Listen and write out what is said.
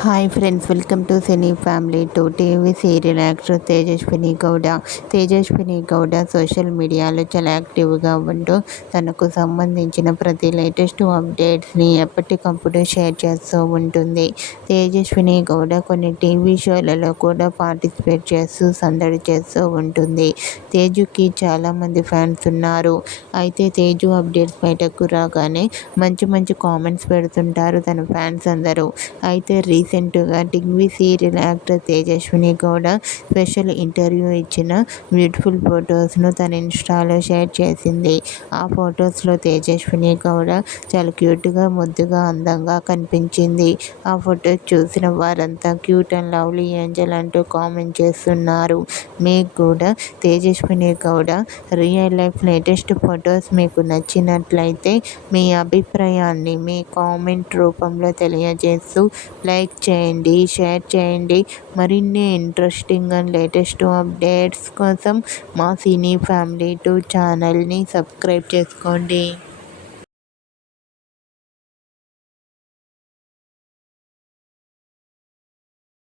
Hi friends, welcome to cine family to TV serial actor Tejaswini Gowda. Tejaswini Gowda social మీడియాలో చాలా యాక్టివ్గా ఉంటూ తనకు సంబంధించిన ప్రతి లేటెస్ట్ అప్డేట్స్ని ఎప్పటికప్పుడు షేర్ చేస్తూ ఉంటుంది. తేజస్విని గౌడ కొన్ని టీవీ షోలలో కూడా పార్టిసిపేట్ చేస్తూ సందడి చేస్తూ ఉంటుంది. తేజుకి చాలామంది ఫ్యాన్స్ ఉన్నారు. అయితే తేజు అప్డేట్స్ బయటకు రాగానే మంచి మంచి కామెంట్స్ పెడుతుంటారు తన ఫ్యాన్స్ అందరూ. అయితే రీసెంట్గా TV serial actor Tejaswini Gowda special interview ఇచ్చిన బ్యూటిఫుల్ ఫొటోస్ను తన ఇన్స్టాలో షేర్ చేసింది. ఆ ఫొటోస్లో తేజస్విని గౌడ చాలా క్యూట్గా, ముద్దుగా, అందంగా కనిపించింది. ఆ ఫొటోస్ చూసిన వారంతా క్యూట్ అండ్ లవ్లీ ఏంజల్ అంటూ కామెంట్ చేస్తున్నారు. మీకు కూడా Tejaswini Gowda real life latest photos మీకు నచ్చినట్లయితే మీ అభిప్రాయాన్ని మీ కామెంట్ రూపంలో తెలియజేస్తూ లైక్ చేయండి, షేర్ చేయండి. మరిన్ని ఇంట్రెస్టింగ్ అండ్ లేటెస్ట్ అప్డేట్స్ కోసం మా సినీ ఫ్యామిలీ 2 ఛానల్ని సబ్స్క్రైబ్ చేసుకోండి.